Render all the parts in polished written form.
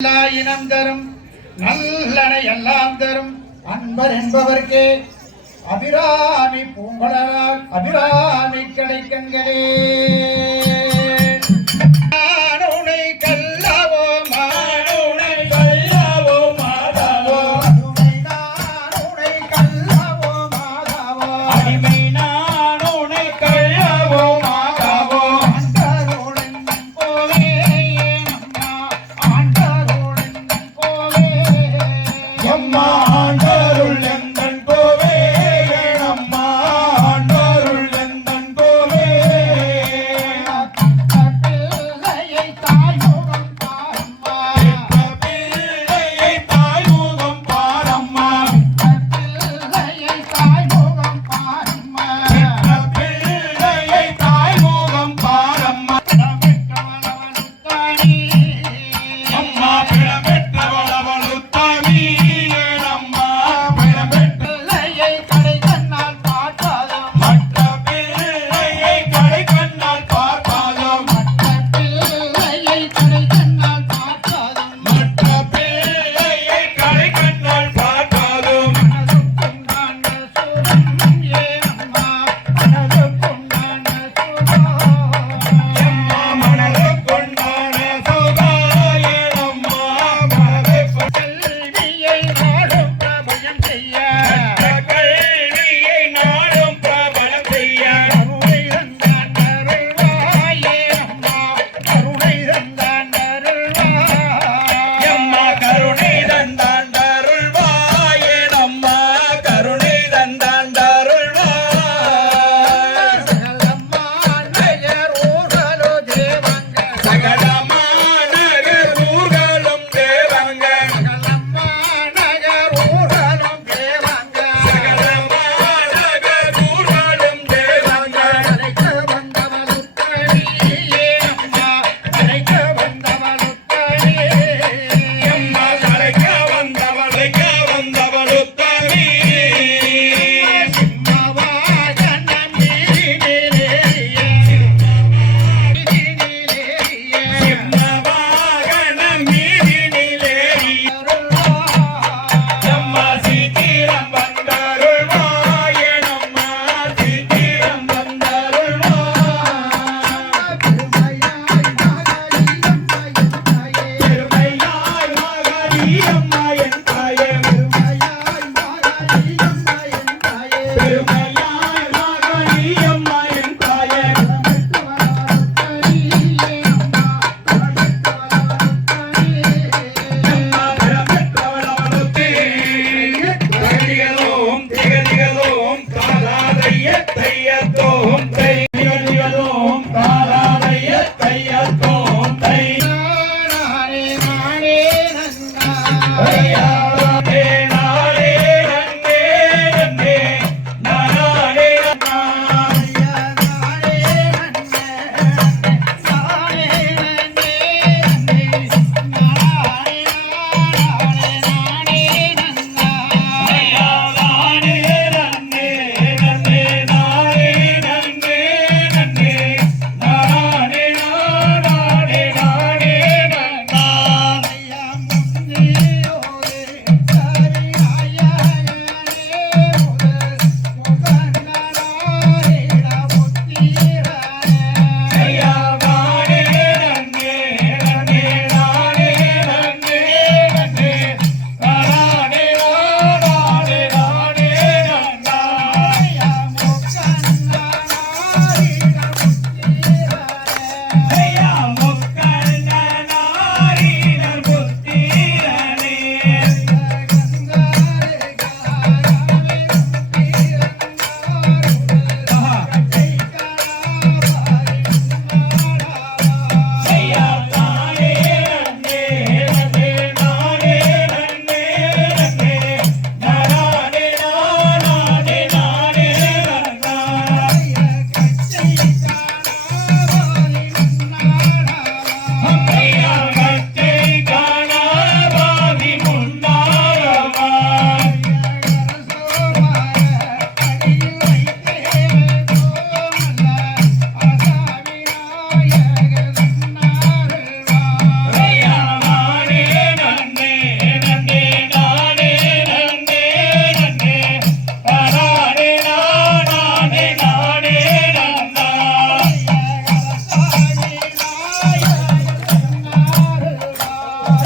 இனம் தரும் நல்லனை எல்லாம் தரும் அன்பர் என்பவர்க்கே அபிராமி பூங்கொழலால் அபிராமி கிடைக்கங்களே.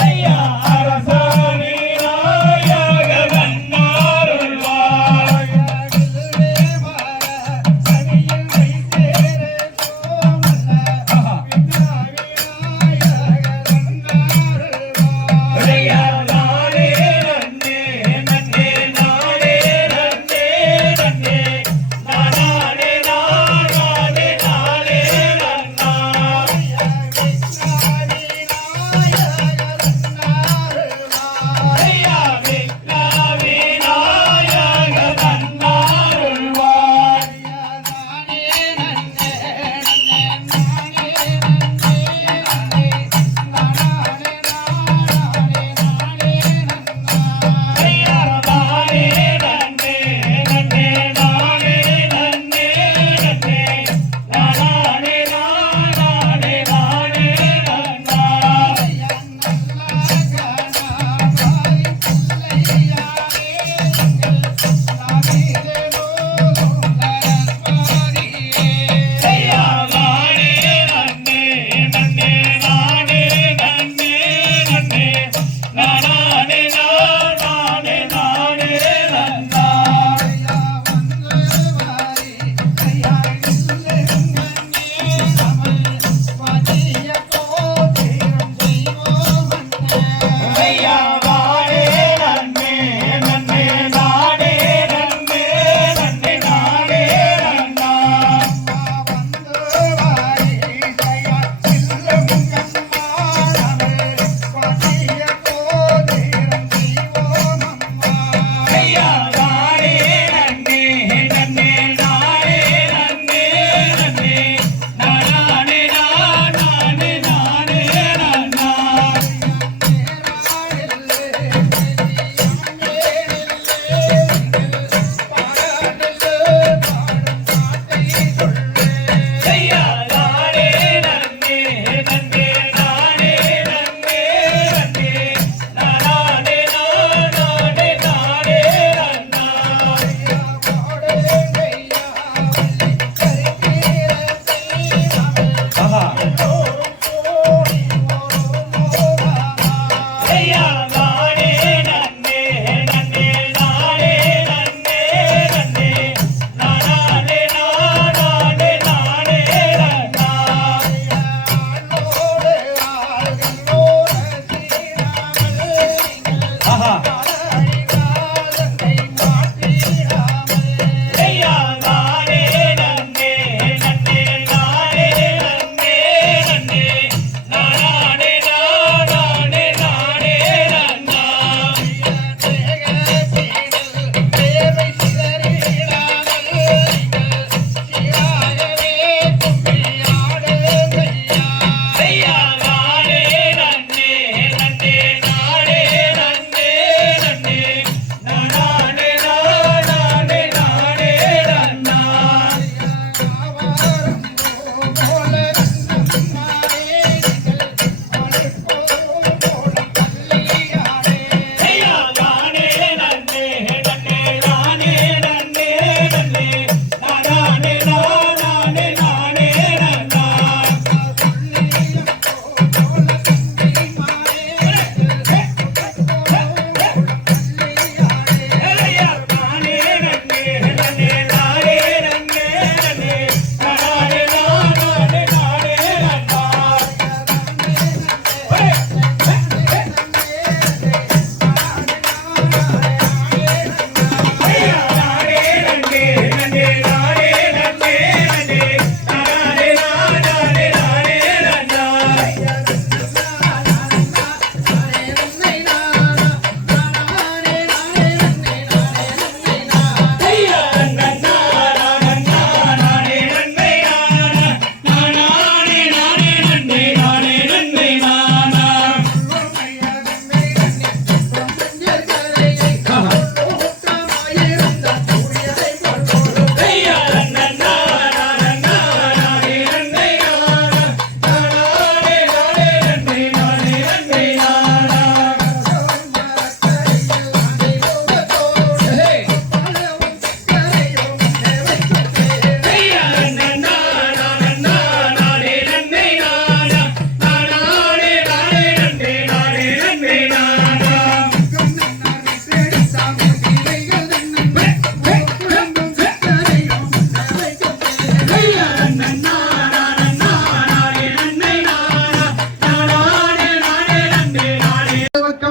ஐயா அரசாணி நாயக நன்னாருள்வாய் ஐயா நானே நன்னே நன்னே நானே நன்னே நன்னே நானே நானே நானே நன்னா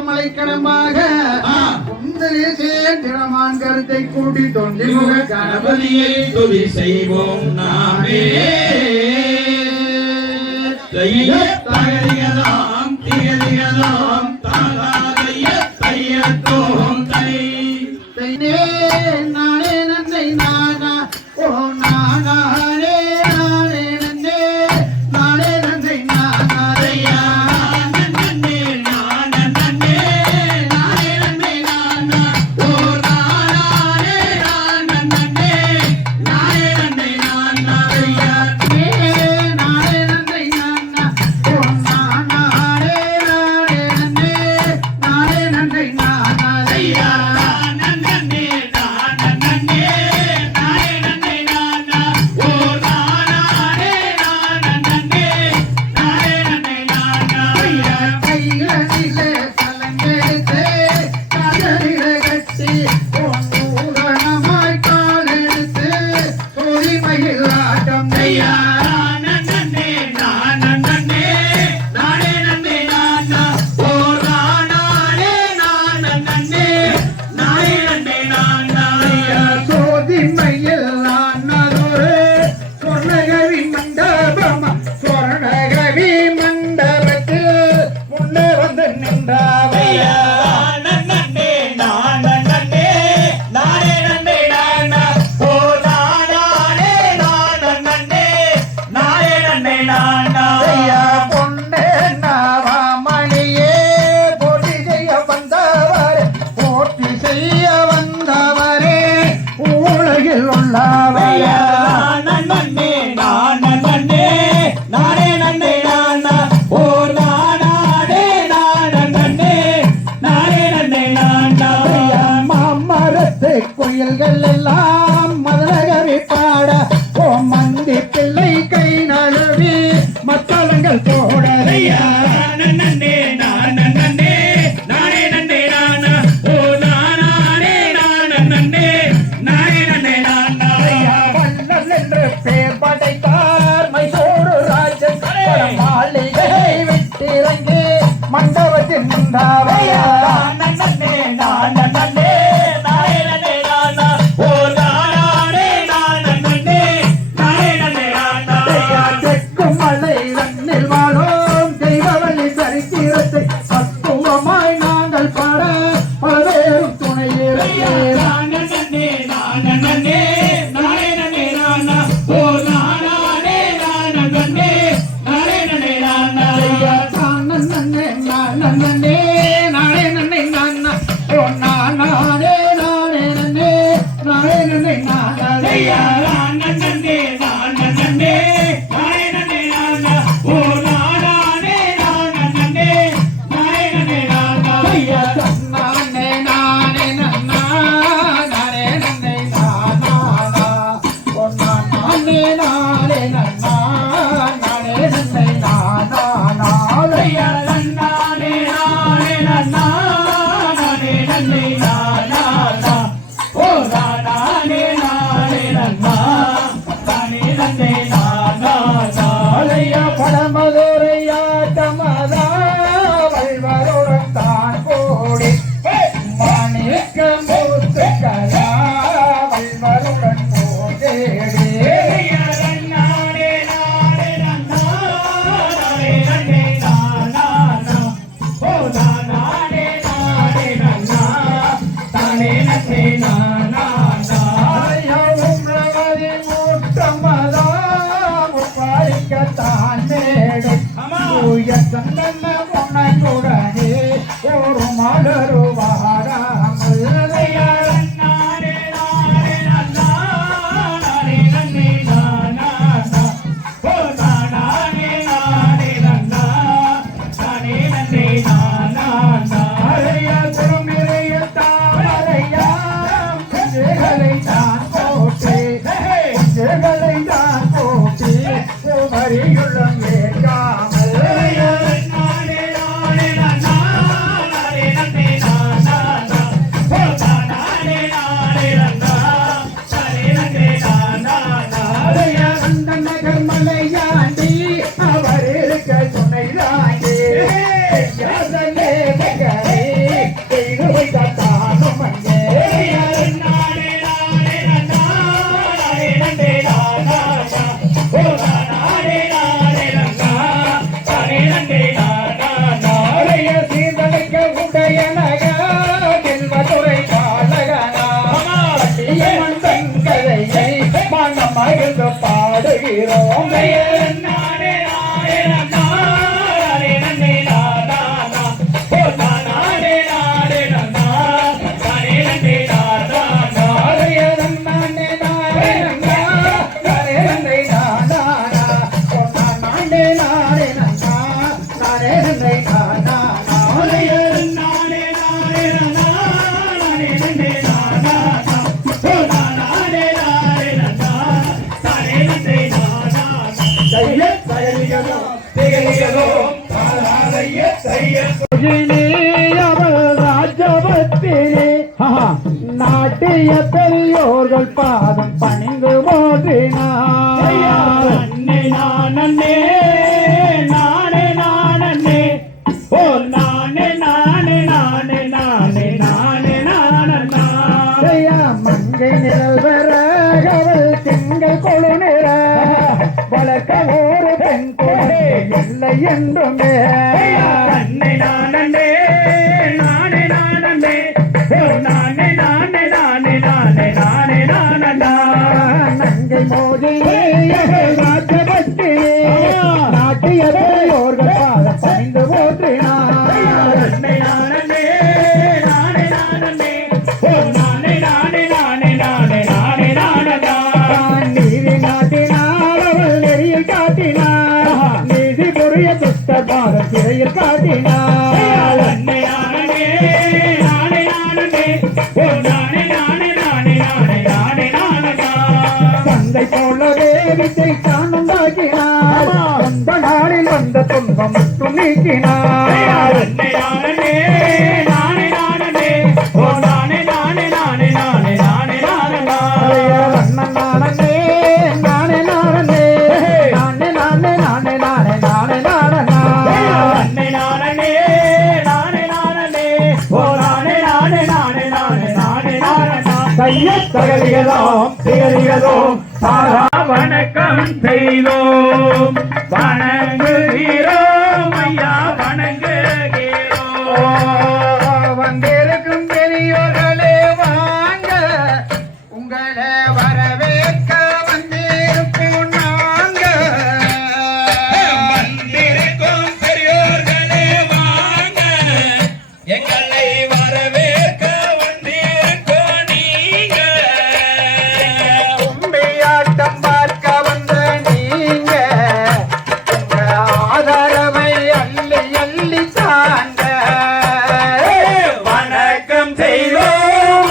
மலைக்கணமாக குந்தலே சேர்ந்திடமான் கருத்தை கூட்டி தொந்திமுக கணபதியை துதி செய்வோம் நாமே தகதிகதாம் திகதிகதாம் தாகாதைய தையத்தோம் தை நானே நன்னை நானா ஓ நானே நானே நன்னே நானே நன்னை நானா ஐயா கோயில்கள் எல்லாம் மதகவி பாட ஓ மந்தி பிள்ளை கை நழுவி மக்களங்கள் போடலையா நன்னே நானே நன்னே நானே நன்னே நானா ஓ நானே நன்னே நானே நன்னே நானா வண்ணல் என்று பேர் படைத்தார் மைசூரு ராஜன் மாளிகை விட்டிறங்கி மண்டபத்தில் நின்றாவையா நன்னே நானே நன்னே தத்துவமாய் நாங்கள் பாட பலவேறும் துணை படமதுரையாட்டமதா வல்வருடன் தான் கூடி மாணிக்க மூத்துக்கலா வல்வருடன் போதேடி சந்தன உனக்குடனே ஒரு மலரு வாராமல் தான் போட்டு வரியுள்ளம் ஏற்காமல் செய்கிறோம் நானே நானே நானே நன்னே நானா ஓ நானே நானே நானா நானே நன்னே நானா நானே நானே நானே நானே நன்னை நானா நானே நானே நானா நானே நன்னை நானா நானே நானே நானே நானா நானே நன்னே நானா ஓ நானே நானே நானா நானே நன்னே நானா செய்ய செயலிகளோ திகழியதோ தாராதைய செய்ய அவள் ராஜபத்தினி நாட்டிய பெரியோர்கள் பாதம் பணிந்து போற்றினார் நன்னே நானே நானே நானே ஓ நானே நானே நானே நானே நானே நானே மங்கை நிழல் வர அவள் திங்கள் கொழு நிற வளர்க்க ஒரு பெண் கொடை இல்லை என்றுமே நன்னே நானே நானே நானே ஓ நானே நானே நானே நானே நானே நானே நங்கை மோதி ராஜபக்தி நாட்டிய பெரியோர்கள் பாதம் பணிந்து போற்றினார் நன்னே நானே நானே நானே ஓ நானே நானே நானே நானே நானே நானே நீதி நாட்டினார் அவள் நெறியில் காட்டினார் நீதி புரிய துஷ்ட பாதம் சிறையில் காட்டினார் நன்னே நானே நானே நானே ஓ நானே நானே நானே நானே நானே நானே தந்தை போலவே வித்தை தானுண்டாக்கினார் அந்த நாளில் வந்த துன்பம் மட்டும் நீக்கினார் நன்னே நானே நானே நானே ஓ நானே நானே நானே நானே நானே நானே அண்ணன் நானே நானே நானே நானே நானே நானே நானே நானே நானே நன்னே நானே நானே நானே ஓ நானே நானே நானே நானே நானே நானே கைய தகதிகளோம் திகதிகளோம் சாரா வணக்கம் செய்தோம் வணங்குகிறோம் ஐயா வணங்குகிறோம் வந்திருக்கும் பெரியோர்களே வாங்க உங்களை வரவேற்க வந்திருப்போம் நாங்க வந்திருக்கும் பெரியோர்களே வாங்க எங்களை வரவேற்க வந்திருக்கோம் நீங்க கும்பியாட்டம் பார்க்க வந்த நீங்க உங்க ஆதரவை அள்ளி அள்ளி தாங்க வணக்கம் செய்தோம்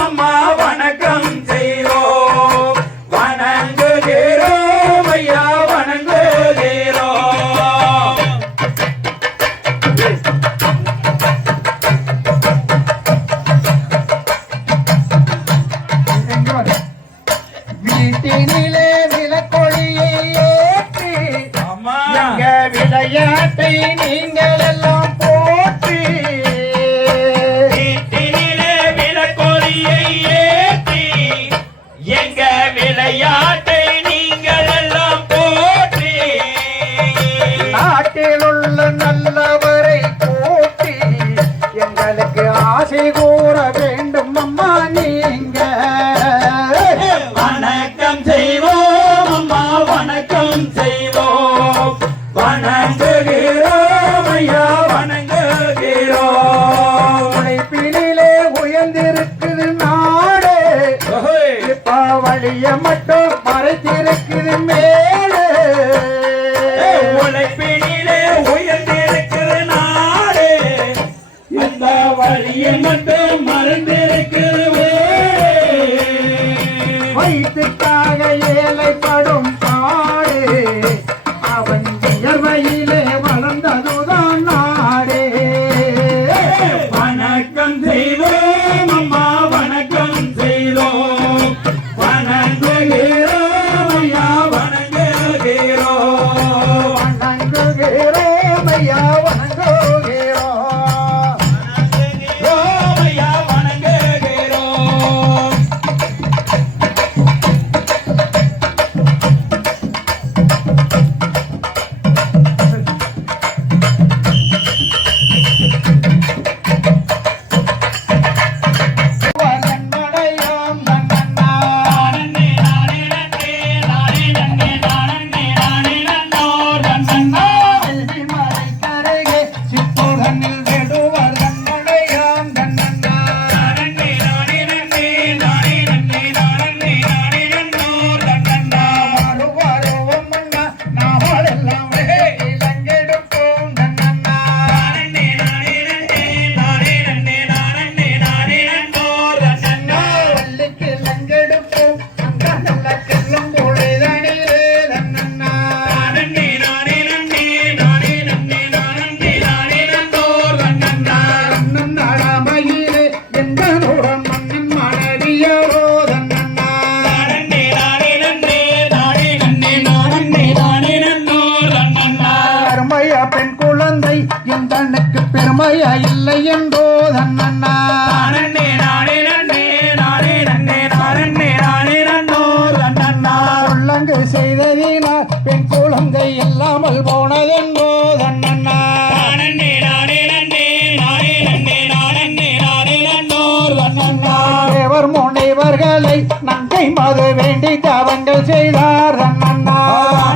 அம்மா வணக்கம் செய்தோம் வணங்குகிறோம் ஐயா வணங்குகிறோம் வீட்டினிலே விலக்கொழியை ஏற்றி அம்மா எங்க விளையாட்டை நீங்கள் எல்லாம் போற்றி வீட்டினிலே விளக்கொலியை ஏற்றி எங்க விளையாட்டை நீங்கள் எல்லாம் போற்றி நாட்டில் உள்ள நல்லவரை போற்றி எங்களுக்கு ஆசை கூற வேண்டும் அம்மா நீங்க வணக்கம் செய்வோம் அம்மா வணக்கம் செய்வோம் வணங்குகிறோம் ஐயா வணங்குகிறோம் உழைப்பினிலே உயர்ந்திருக்குது நாடு இப்ப வழிய மட்டும் மறைத்திருக்குது மேலே உழைப்பினிலே உயர்ந்திருக்கிற நாடு இந்த வழியை மட்டும் மறந்திருக்கிறது வயிற்றுக்காக ஏழைப்படும் பாடு அவன் வியர்வையிலே வளர்ந்ததுதான் நாடே வணக்கம் செய்வோம் அம்மா வணக்கம் செய்தோம் வணங்குகிறோம் ஐயா வணங்குகிறோம் வணங்குகிறோம் ஐயா வணங்குகிறோம் வணங்குகிறோம் ஐயா வணங்குகிறோம் முனிவர்களை நங்கை மது வேண்டி தவங்கள் செய்தார் அண்ணா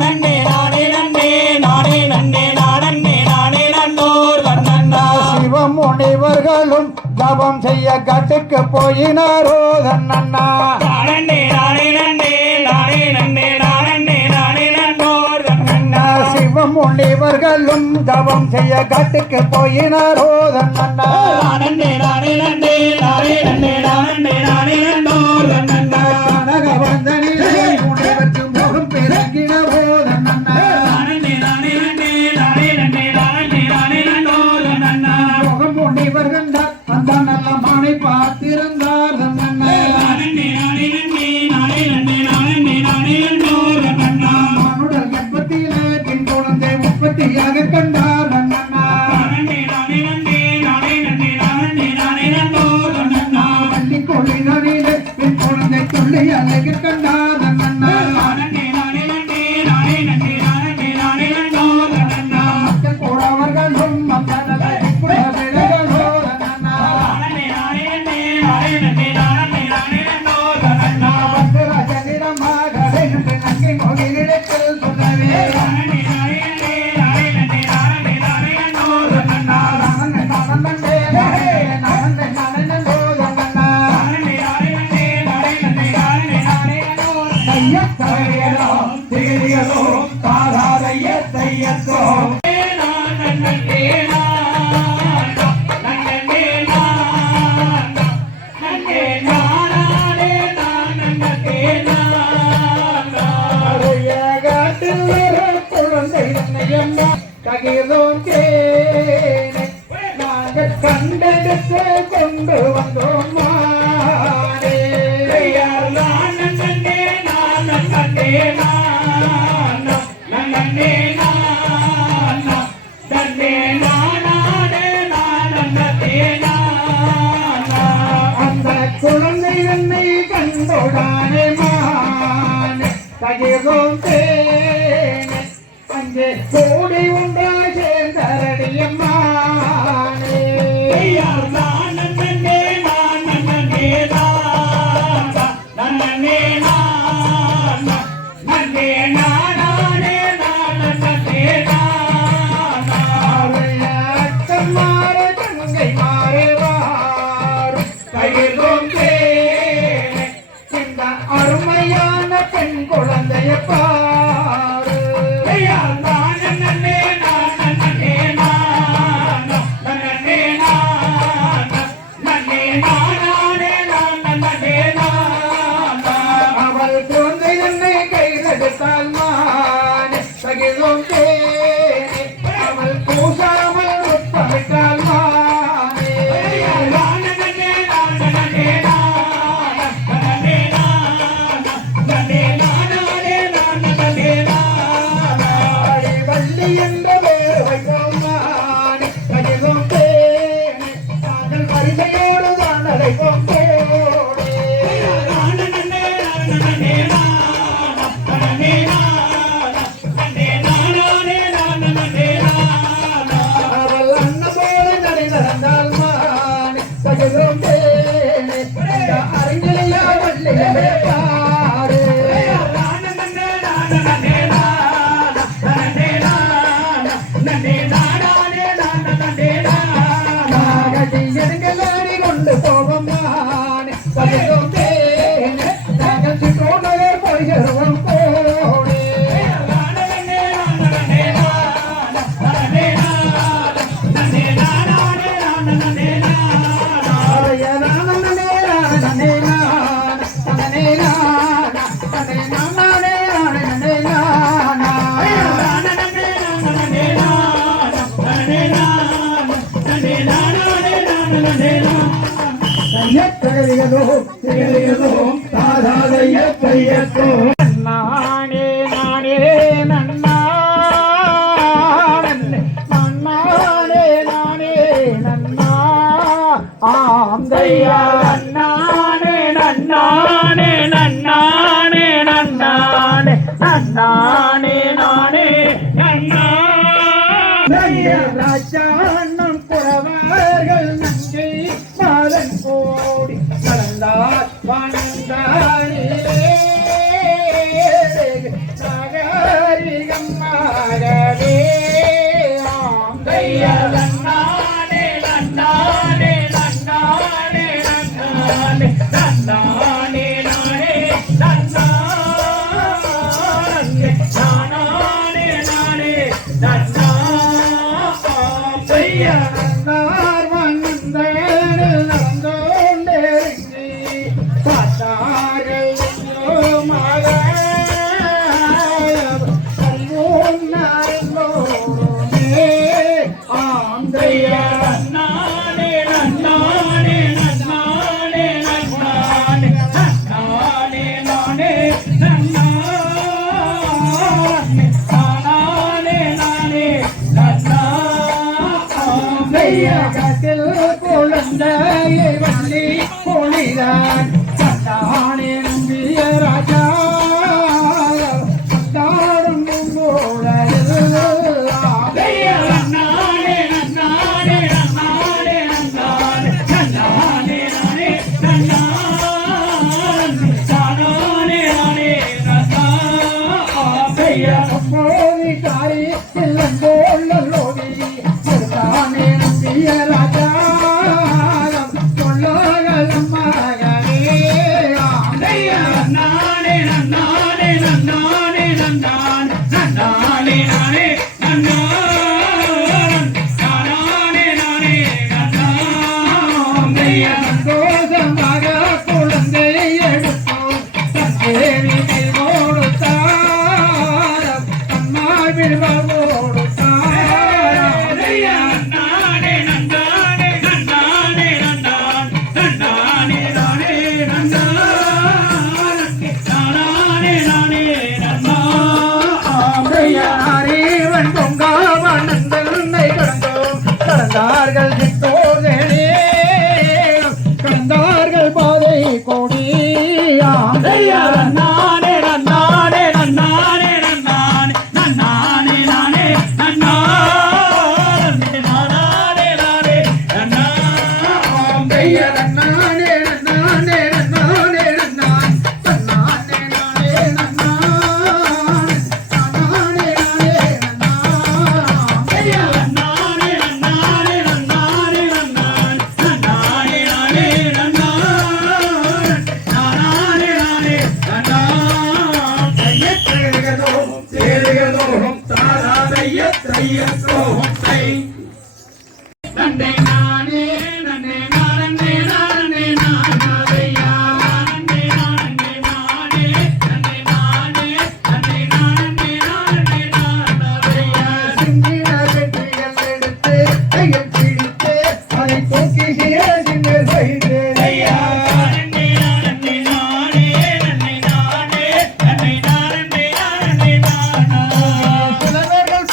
நன்னே நானே நன்னே நானே நன்னே நானே நானே நன்னோர் வண்ணண்ணா சிவமுனிவர்களும் தவம் செய்ய காட்டுக்கு போயினாரோ அண்ணா நானே நானே நன்னே நானே நன்னே நானே நானே நன்னோர் வண்ணண்ணா சிவமுனிவர்களும் தவம் செய்ய காட்டுக்கு போயினாரோ அண்ணா நானே நானே நன்னே நானே நன்னே நானே நானே நன்னோர் வண்ணண்ணா கனகவந்தனிலே முனிவர்க்கு முகம் பெருங்கினவோ அண்ணா நானே நானே நன்னே நானே நன்னே நானே நானே நன்னோர் வண்ணண்ணா முகம் முனிவர் கண்டார் அந்த நல்ல மானை பார்த்திருந்தார் அண்ணா நானே நானே நன்னே நானே நன்னே நானே நானே நன்னோர் வண்ணண்ணா மானுடல் கர்ப்பத்திலே பெண் குழந்தை உற்பத்தியாக கண்டார் அண்ணா நானே நானே நன்னே நானே நன்னே நானே நானே நன்னோர் வண்ணண்ணா பள்ளி கொள்ளினரிலே பெண் குழந்தை துள்ளி அழகு கண்டார் அண்ணா நானே நானே நன்னே நானே நன்னே நானே நானே நன்னோர் வண்ணண்ணா மக்கள் கூடவர்களும் மக்களவை குலவிளகளோ அண்ணா நானே நானே நன்னே நானே நன்னே நானே நானே நன்னோர் வண்ணண்ணா ராஜனிடமாக நங்கை மொழியிடத்தில் சொல்லவே நானே நானே நன்னே நானே நன்னே நானே நானே நன்னோர் வண்ணண்ணா நானே நானே நன்னே நானே நன்னே நானே நன்னோர் கண்டெடுத்து கொண்டு வந்தோம் மாறே அந்த குழந்தை என்னை கண்டோடானே மானே ககிர்ந்தோம் தேனே அங்கே கூடி உண்டா சேர்ந்தரடியம்மானே மாறு கங்கை மாறுவார் கயிறும் தேனே இந்த அருமையான பெண் குழந்தைய பாரு அவள் குழந்தை என்னை கைதெடுத்தால் மானே ககிழும் தேனே அவள் பூசாமல் ஒப்பமிட்டால் மானே வள்ளி என்ற பேர் வைத்தோம் மானே ககிழும் தேனே நாங்கள் பரிசையோடு தான் அழைப்போம் போனே அவள் அன்னபோல நடை நடந்தால் மானே ககிழும் தேனே இந்த அரங்கிலே வள்ளியிலே பாரு நாகடி எடுங்களாடி கொண்டு போவோம் மானே ககிழும் தேனே நாங்கள் சிற்றோனே போகிறோம் போனே நானே நானே நன்னா நானே நானே நன்னா ஆந்தையா நன்னானே நன்னானே நன்னானே நன்னானே நன்னானே நானே நன்னா ராஜாண்ணம் புறவர்கள் நங்கை மாதன் கோடி நடந்தார் பணந்தாரிலே நாகரிகமாகவே ஐயா நன்னானே நன்னானே நன்னானே நன்னானே நன்னானே நானே நன்னானே நானே நானே நன்னா ஐயா நார் வந்தேடு நடந்தோண்டேங்கி பார்த்தார்கள் மக ஐயா நன்னானே நன்னானே நன்னானே நன்னானே நன்னானே நானே நன்னானே நானே நானே நன்னா ஐயா கட்டில் குழந்தையை வள்ளி பொழிதான் கண்டானே நம்பிய ராஜா கண்டாடும் ஐயா நன்னானே நன்னானே நன்னானே நன்னானே நன்னானே நானே நன்னானே நானே நானே நன்னா ஐயா போதிகாரி இல்லோடி தானே நம்பிய ராஜா கொள்ளகலம் மகனே ஐயா நன்னானே நன்னானே நன்னானே நன்னானே நன்னானே நானே நன்னானே நானே நன்னா ஐயா சந்தோஷமாக குழந்தை எடுத்தோம் தேவி கை கொடுத்தார் அம்மா கொடுத்தார் ஐயா நன்னானே நன்னானே நன்னானே நன்னானே நன்னானே நானே நன்னானே நானே நன்னா ஐயா அறிவன் பொங்காவன் தன்னை கடந்தோம் கடந்தார்கள் சித்தோர்களே கடந்தார்கள் பாதை கோடி ஐயா நன்னானே நன்னானே நன்னானே நன்னானே நன்னானே நானே நன்னானே நானே நானே நன்னா ஐயா நானே நானே நானே நான் நானே நானே நான் நானே நானே நான் ஐயா நன்னானே நன்னானே நன்னானே நன்னானே நானே நன்னா நானே நானே நன்னா தேடுகிறதோம் தாராதைய தையத்தோம் தை நன்னே நானே நன்னே நானே நானே நானையா நன்னே நானே நானே நன்னே நானே நன்னே நானே நானே நானையா சிங்கின வெற்றிகள் எடுத்து கையில் பிடித்து அதை தூக்கி சிங்கள் வைத்து ஐயா நன்னே நானே நானே நன்னே நானே நன்னே நானே நானே நானா சிலவர்கள்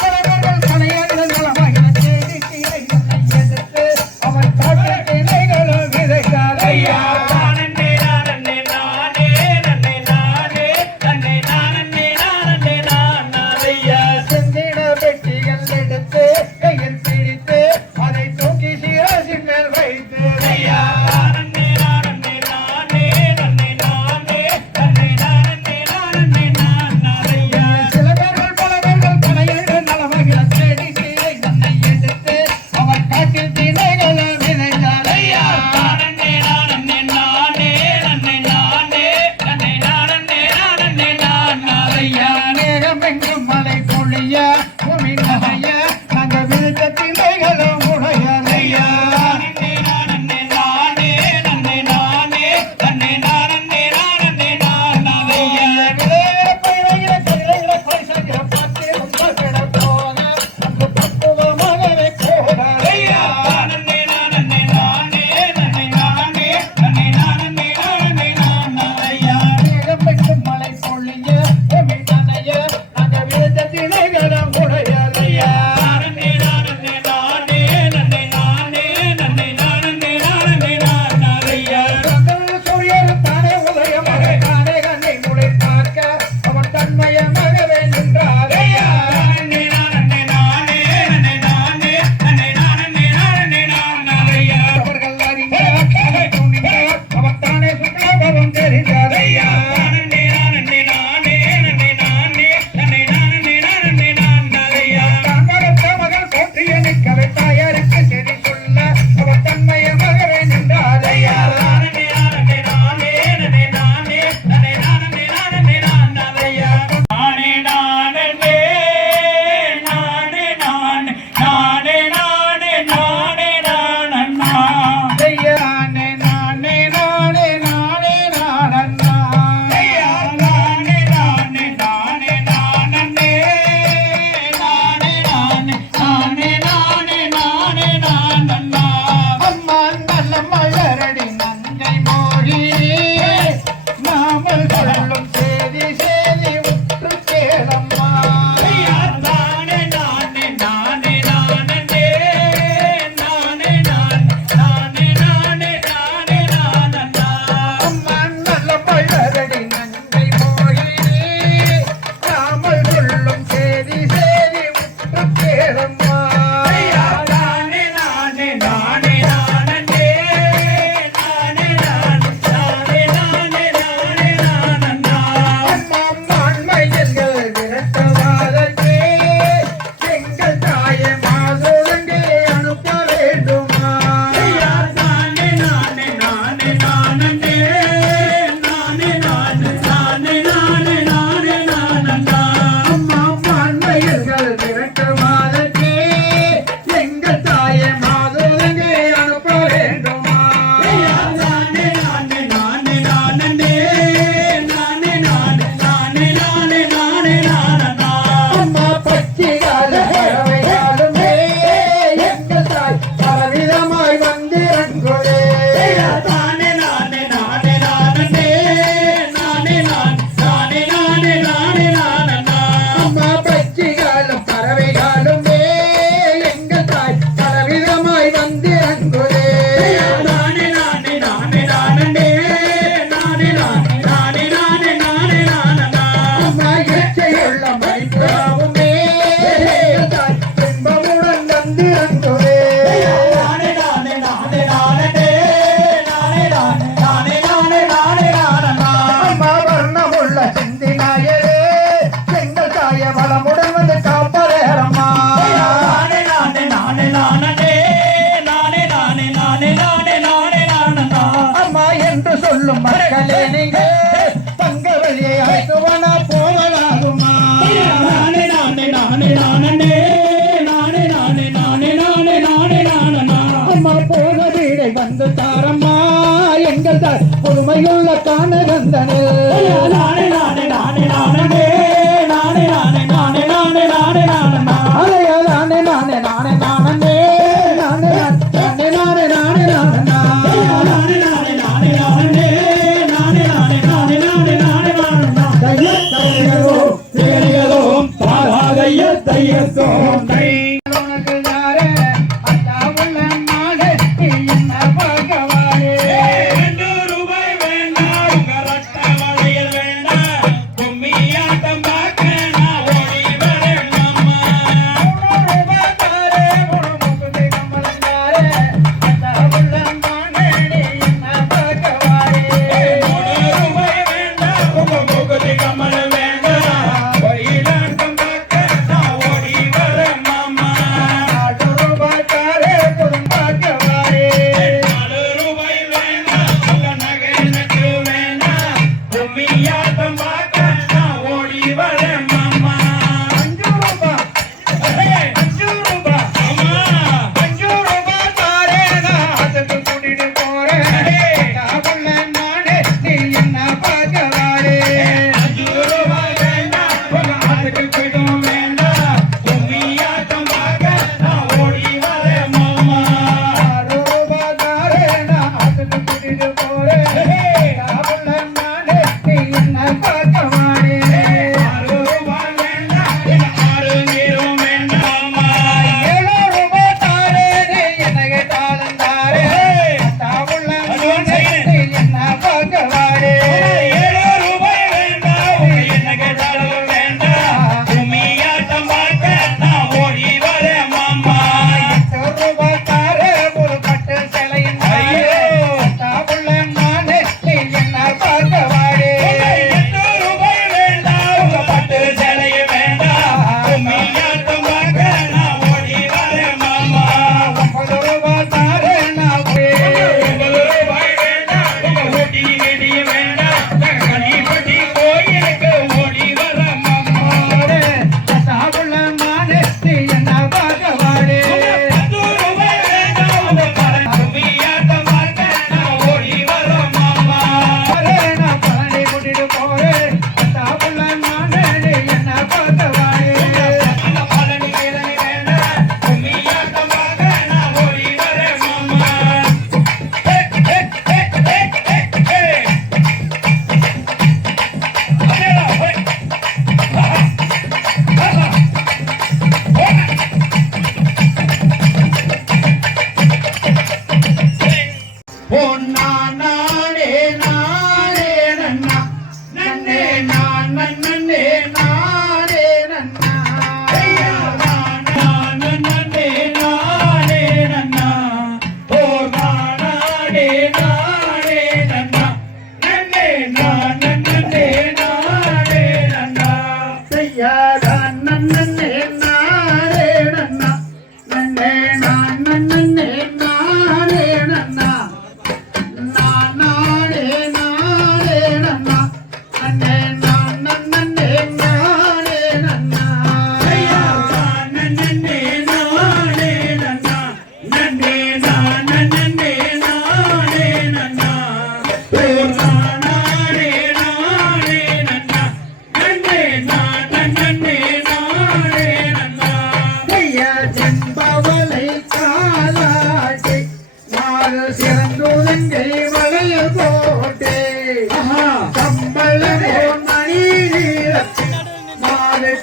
கணையர்கள் நலமாக தேடி கீழே எடுத்து அவன் காட்டு கிளைகளும் விதைத்தார் ஐயா நன்னே நானே நானே நன்னே நானே நன்னே நானே நானே நானையா செந்திட வெட்டிகள் எடுத்து கையில் பிடித்து அதை தூக்கி சிராசின் மேல் வைத்து ஐயா நன்னே சொல்லும் மக்களே நீங்க தங்க வழியை அழைத்துவன போகலாகுமா? நானே நானே நானே நானே நானே நானே நானே நானே நானே நானே அம்மா போக வீடை வந்து தாரம்மா எங்கள் பொறுமையுள்ள காணகந்தனே. நானே நானே நானே நானே நானே நானே நானே நானே நானே நானே அலையா நானே நானே நானே நானே நானே நானே நானே நானே நானே உனக்கு யாரே அத்தா உள்ள நாடு நீ என்ன பார்க்கவாரே?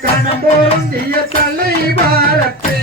கணபோந்திய தலைவாரத்தே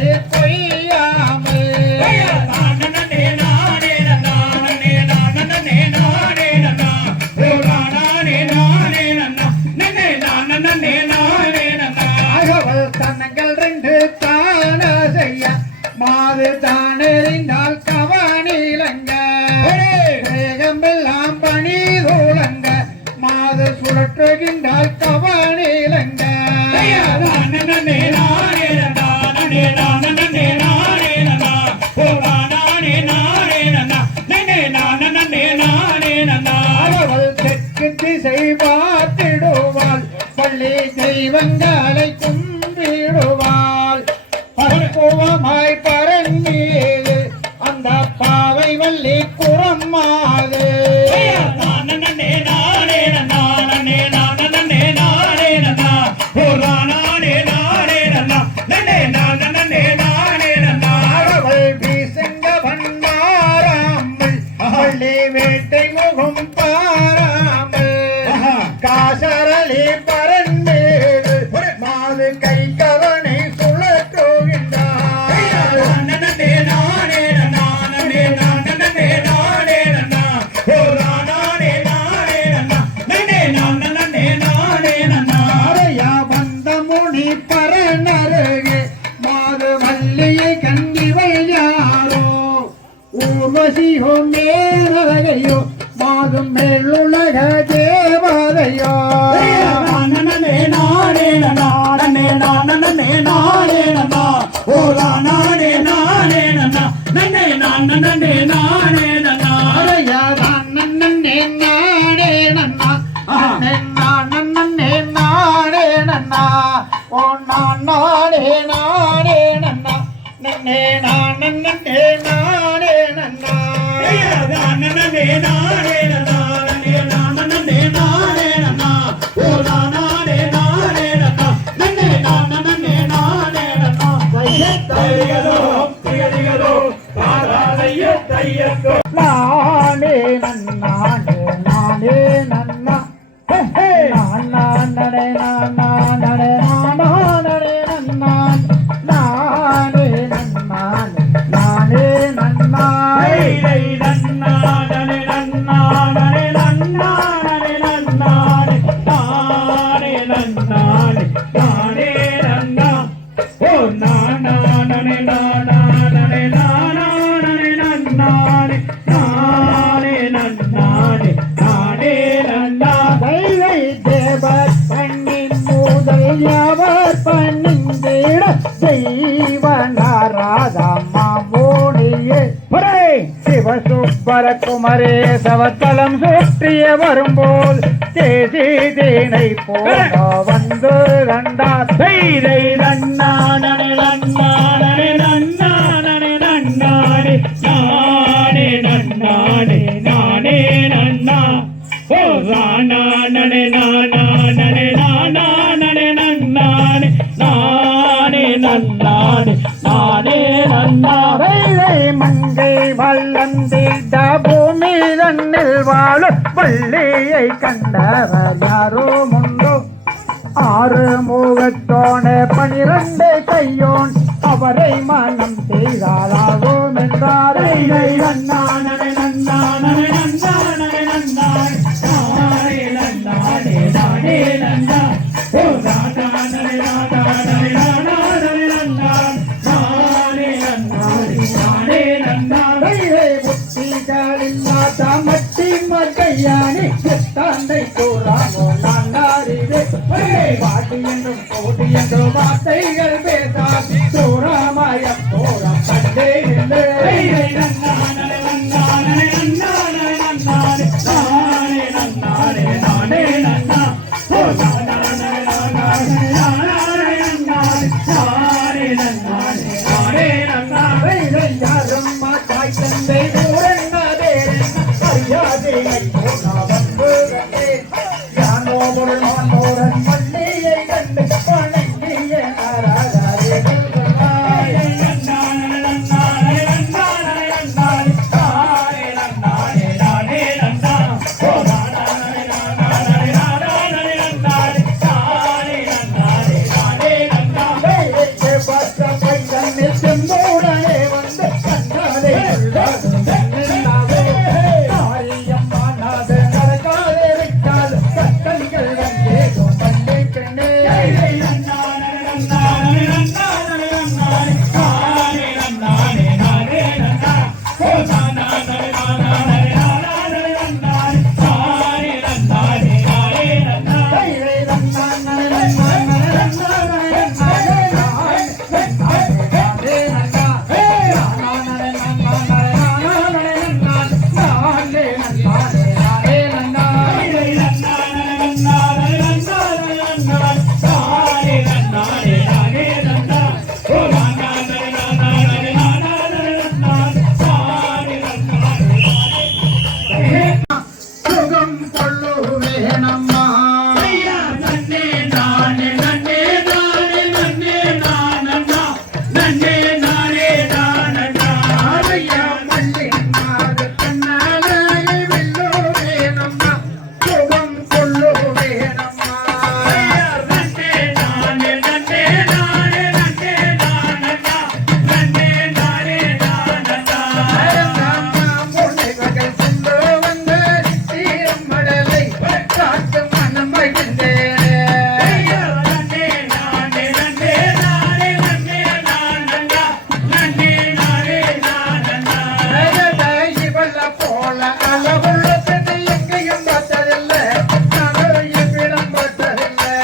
கதிர் கொய்யாமல் அகவல் தன்னங்கள் ரெண்டு தான செய்ய மாது தானெறிந்தால் கவனிலங்க வேகமெல்லாம் பணி சூழங்க மாது சுழற்றுகின்றால் கவனிலங்க அவள் தெற்கு திசை பார்த்திடுவாள் பள்ளி தெய்வங்களை கும்பிடுவாள் பக்குவமாய் பரந்தீது அந்த பாவை வள்ளி குரம்மாது அவள் வீசங்க வண்ணாராமல் வள்ளி வேட்டை முகம் பாராமல் காசரளி பரந்தேடு மாது கை கவனை சுழற்றுகின்றார் அறையா வந்த முனி பரநருகே மாது வள்ளியை கண்டிவள் யாரோ ஊர்வசியோ மேலகையோ மாதும் மேலுலக தேவதையோ அறையா நன்னே நானே நன்னா நன்னே நானே நன்னா ஓ நானே நானே நன்னா நன்னே நானே நானே நன்னா நானே நன்னானே நானே நன்னா நானே நானே நானே நன்னான் நானே நன்னானே நானே கைலை தேவர் பண்ணின் முதல் யாவர் பண்ணிந்திட செய்வனாராதம்மா மோடியே சிவசுப்பர குமரேசவத்தலம் சுற்றிய வரும்போல் தேசி தேனை போல வந்து கண்டார் செய்தை நன்னானே நன்னானே நன்னானே நன்னானே நானே நன்னானே நானே நன்னா ஓ நானே நானே நானே நன்னானே நானே நன்னானே நானே நன்னாரே மங்கை வல்லந்திட பூமி தன்னில் வாழும் வள்ளியை கண்டவர் யாரோ முண்டோ ஆறு முகத்தோனே 12 கையோன் அவரை மனம் செய்தாலாகும் என்றாரே நன்னானே நன்னானே நன்னானே நன்னானே நானே நானே நன்னா ஓ நானே நானே நானே நானே நானே நன்னானே புத்திகளில்லாத மட்டி மகையானே தந்தை கூறாமோ நாங்காரிலே பாட்டி என்றும் போட்டி என்றும் வார்த்தைகள் பேசாது சூறாமயம் போறாம் கண்டே தந்தை ஊரே அறியாதே யானோ முரண் மல்லியை கண்டு வணங்கிய நாராஜா கண்ணில் செம்போடனே வந்து கண்டாலே உள்ளாடும் கண்ணென்னாவே. மாரியம்மா நாத நடக்காதே விட்டால் கண்கள் வந்தேதும் பள்ளி பெண்ணே. சுகம் கொள்ளுவேனம்மா ஐயா மல்லின் மாது கண்ணாலே வெல்லுவேனம்மா. சுகம் கொள்ளுவேனம்மா முனைவர்கள் சென்று வந்து தீரமடலை காட்டு மனம் மகிழ்ந்தேன். இவள போல அளவுள்ள பெண்ணை எங்கேயும் பார்த்ததில்லை. நானும் இவ்விடம் பார்த்ததில்லை.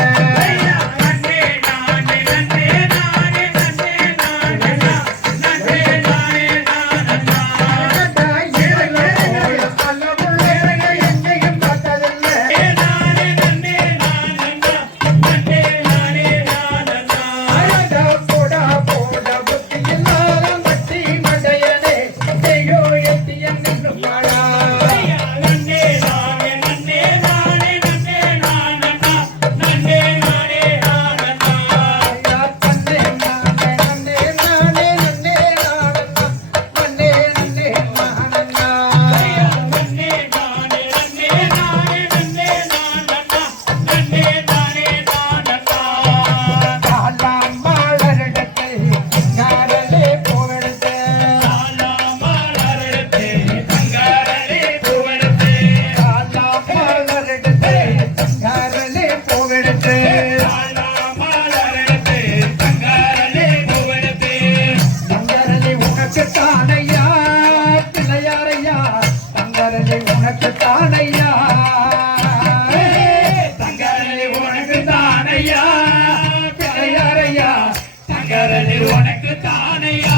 உனக்கு தானையா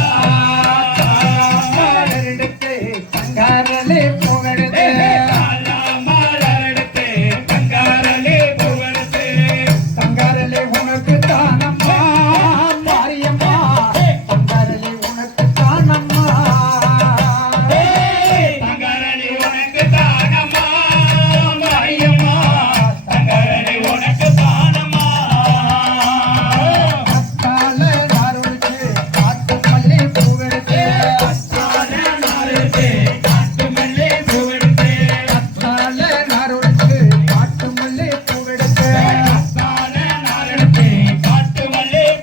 தங்காரலே புகழுது தங்காரலே உனக்கு தானம்மா மாரியம்மா. தங்காரலே உனக்கு தானம்மா அத்தால நாருளுக்கு காட்டு மல்லி பூவெடுத்து. அத்தால நாருளுக்கு காட்டு மல்லி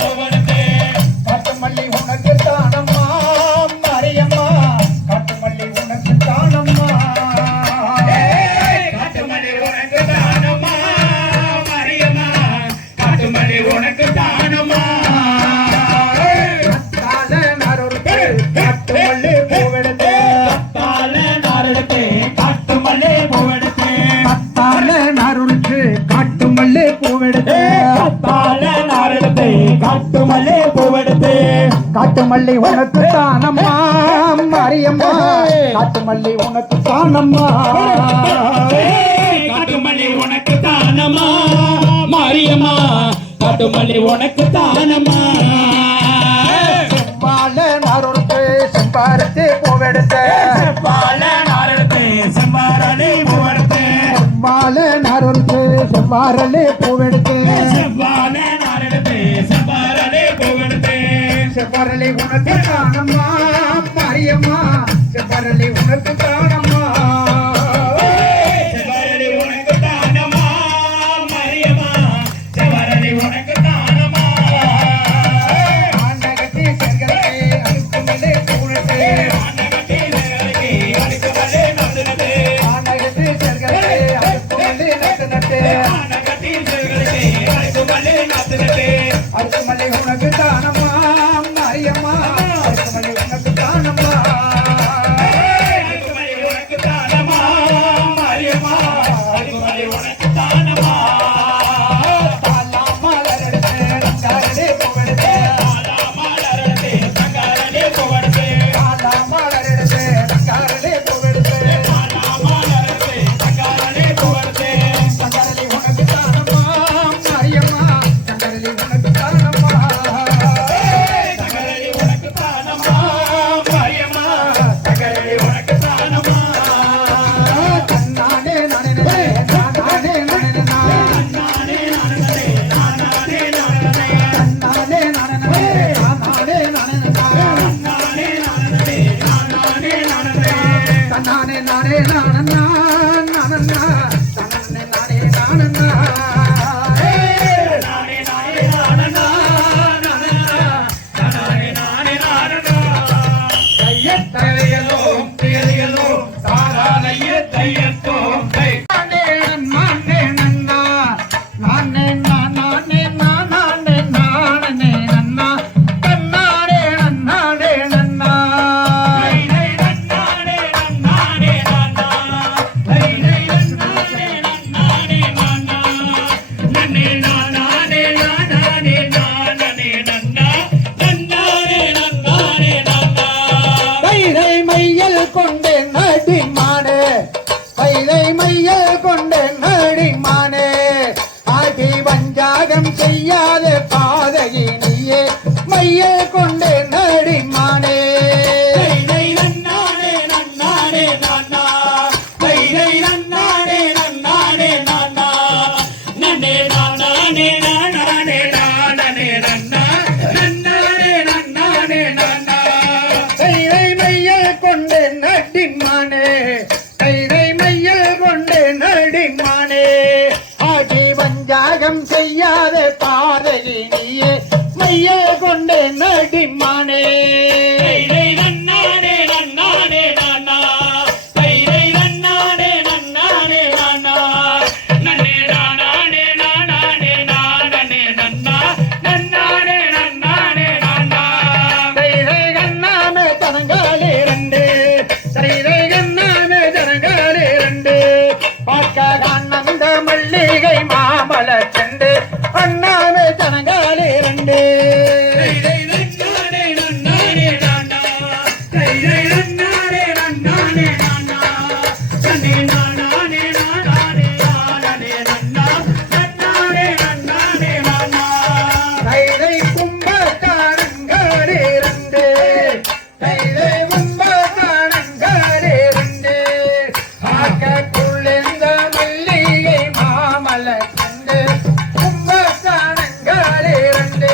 பூவெடுத்து. காட்டு மல்லி உனக்கு தானம்மா மாரியம்மா. காட்டு மல்லி உனக்கு தானம்மா. உனக்கு தானமா அத்தால நாருளுக்கு காட்டு மல்லி பூவெடுத்து. காட்டு மல்லி பூவெடுத்து அத்தால நாருளுக்கு காட்டு மல்லி பூவெடுத்து. காட்டு மல்லி பூவெடுத்து காட்டு மல்லி உனக்கு தானம்மா மாரியம்மா. காட்டு மல்லி உனக்கு தானம்மா. காட்டு மல்லி உனக்கு தானமா மாரியம்மா. காட்டு மல்லி உனக்கு தானமா செவ்வாழ நாருளுக்கு செம்பாரத்து பூவெடுத்து. பால நாரெடுத்து செம்பாரலி பூவெடுத்து செவ்வாழ நாருளுக்கு செவ்வாறலே பூவெடுத்து. செவ்வால நாரெடுத்து செம்பாரலி பூவெடுத்து செவ்வாறலே உனக்கு தானம்மா மாரியம்மா. செவ்வாறலே உனக்கு தானம்மா. செவ்வாரலி உனக்கு தானமா மாரியம்மா. செவ்வாரலி உனக்கு தானமா ஆண்டகத்தி செங்கல் நானே நானே நானண்ணா நானண்ணா நானே நானே நானண்ணா நானே நானே நானண்ணா நானே நானே நானண்ணா தையத்தலையலோ தேலையலோ தாராளைய தையத்தோ நானே நானே நன்னா நானே நானே நானே நானே நன்னா தன்னானே நன்னானே நன்னா தைரை மையல் கொண்டு நடிமானே தைரை மையல் கொண்டு நடிமானே ஆதி வஞ்சாகம் செய்யாத பாதையினியே மையல் கொண்டு நடிமானே தைரை மையல் கொண்டு நடிமானே தைரை மையல் கொண்டு நடிமானே ஆதி வஞ்சாகம் செய்யாத பாதையினியே மையல் கொண்டு நடிமானே தைரை கண்ணாமே தனங்காலே ரெண்டு தைரை கண்ணாமே தனங்காலே ரெண்டு பார்க்க கண்ணந்த மல்லிகை மாமல செண்டு அண்ணாமே தனங்காலே ரெண்டு தைரை கும்பகாரங்காலே ரெண்டு தைரை கும்பகாரங்காலே ரெண்டு ஆக்கக்குள்ளெந்த மல்லிகை மாமல செண்டு கும்பகாரங்காலே ரெண்டு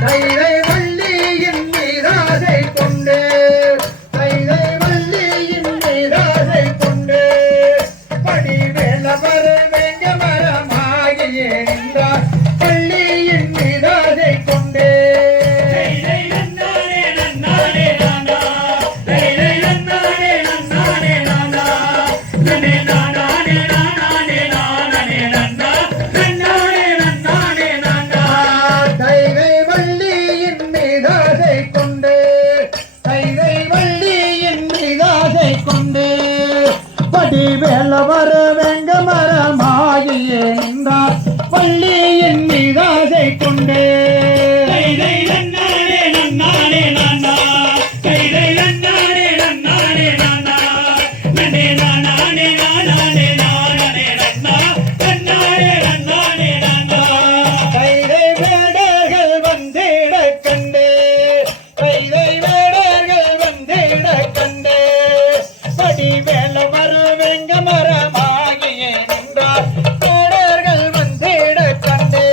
தைரை வள்ளியின் மீதாதை கொண்டு தைரை வள்ளியின் மீதாதை கொண்டு படிவேலவர் வேங்க மரமாகியே நின்றார் பள்ளியின் மீதாதை கொண்டு தைரை வள்ளியின் மீதாதை கொண்டு தைரை வள்ளியின் மீதாதை கொண்டு படிவேலவர் வேங்க மரமாகியே நின்றார் பள்ளியின் மீதாதை கொண்டு தைரை வேடர்கள் வந்திட கண்டு தைரை வேடர்கள் வந்திட கண்டு படிவேலவர் வெங்க மரமாகியே நின்றார் வேடர்கள் வந்திட கண்டு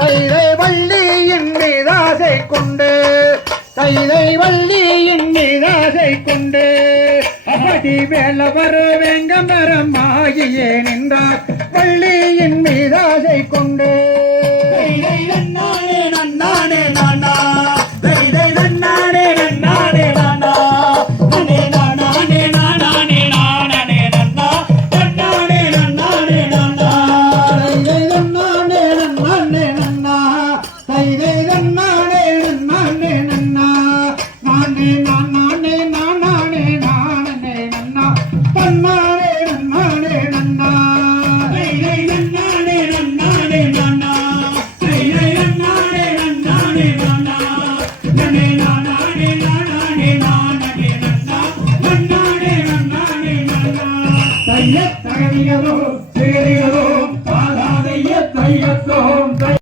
தைரை வள்ளியின் மீதாசை கொண்டு தைரை வள்ளியின் மீதாசை கொண்டு படிவேலவர் வெங்க மரமாகியே நின்றார் வள்ளியின் மீதாசை கொண்டு தைரை நன்னானே நன்னானே நன்னா தைரை நன்னானே நன்னானே நன்னா நானே நானே நானே நானே நன்னா தன்னானே நன்னானே நன்னா தையத்தகனியலோ தேரி